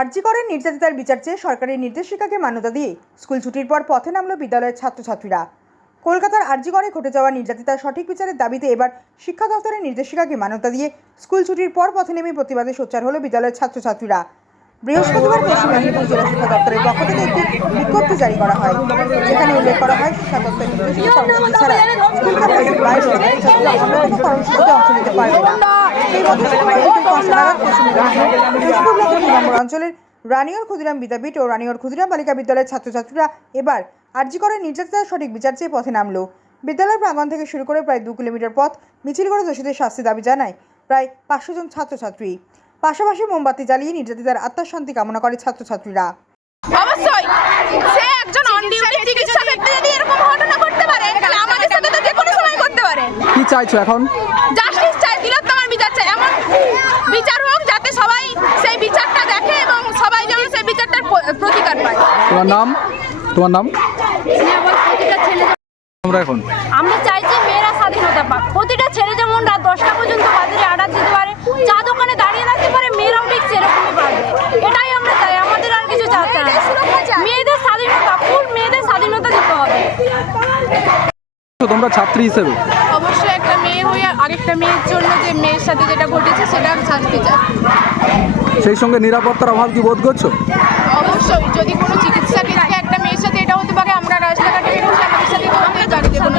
আরজি করেন নির্যাতিতার বিচার চেয়ে সরকারি নির্দেশিকাকে মান্যতা দিয়ে। স্কুল ছুটির পর পথে নামল বিদ্যালয়ের ছাত্রছাত্রীরা। কলকাতার আরজি করে ঘটে যাওয়া নির্যাতিতার সঠিক বিচারের দাবিতে এবার শিক্ষা দপ্তরের নির্দেশিকাকে মান্যতা দিয়ে স্কুল ছুটির পর পথে নেমে প্রতিবাদে সোচ্চার হলো বিদ্যালয়ের ছাত্রছাত্রীরা। বৃহস্পতিবার পশ্চিম মেদিনীপুর জেলা শিক্ষা দপ্তরের পক্ষ থেকে একটি বিজ্ঞপ্তি জারি করা হয়। যেখানে উল্লেখ করা হয়, শিক্ষা দপ্তরের নির্দেশিকা কর্মসূচি ছাড়া স্কুল ক্যাম্পাসের বাইরে অন্য কোনো কর্মসূচিতে অংশ নিতে পারবে না। সেই নাগাদ অঞ্চলের রানিয়র ক্ষুদিরাম বিদ্যাপীঠ ও রানিয়র ক্ষুদিরাম বালিকা বিদ্যালয়ের ছাত্রছাত্রীরা এবার আরজি করে নির্যাতিতার সঠিক বিচার চেয়ে পথে নামলো। বিদ্যালয় প্রাঙ্গণ থেকে শুরু করে প্রায় দু কিলোমিটার পথ মিছিল করে দোষীদের শাস্তি দাবি জানায় প্রায় পাঁচশো জন ছাত্রছাত্রী। পাশাপাশি মোমবাতি জ্বালিয়ে নির্যাতিতার আত্মার শান্তি কামনা করে ছাত্রছাত্রীরা। অবশ্যই সে একজন অন ডিউটি চিকিৎসা ব্যক্তি যদি এরকম ঘটনা করতে পারে তাহলে আমাদের সাথে তো যে কোনো সময় করতে পারে। কি চাইছো এখন? তোমার নাম? তোমার নাম? প্রতিটা ছেলে তোমরা এখন? আমরা চাইছি মেয়েরা স্বাধীনতা পাক। প্রতিটা ছেলে যেমন রাত দশটা পর্যন্ত বাজারে আড্ডা দিতে পারে চা দোকানে দাঁড়িয়ে থাকতে পারে মেয়েরাও ঠিক সেরকমই পারবে। এটাই আমরা চাই। আমাদের আর কিছু চাচ্ছে না। মেয়েদের স্বাধীনতা ফুল মেয়েদের স্বাধীনতা দিতে হবে। তোমরা ছাত্রী হিসেবে? অবশ্যই একটা মেয়ে হয়ে আরেকটা মেয়ের জন্য যে মেয়ের সাথে যেটা ঘটেছে সেটা শাস্তি চাই। সেই সঙ্গে নিরাপত্তার অভাব কি বোধ করছ? অবশ্যই। যদি কোনো চিকিৎসা ক্ষেত্রে একটা মেয়ের সাথে এটা হতে পারে আমরা রাস্তাঘাটে বেরোচ্ছি আমাদের সাথে তো হতেই পারে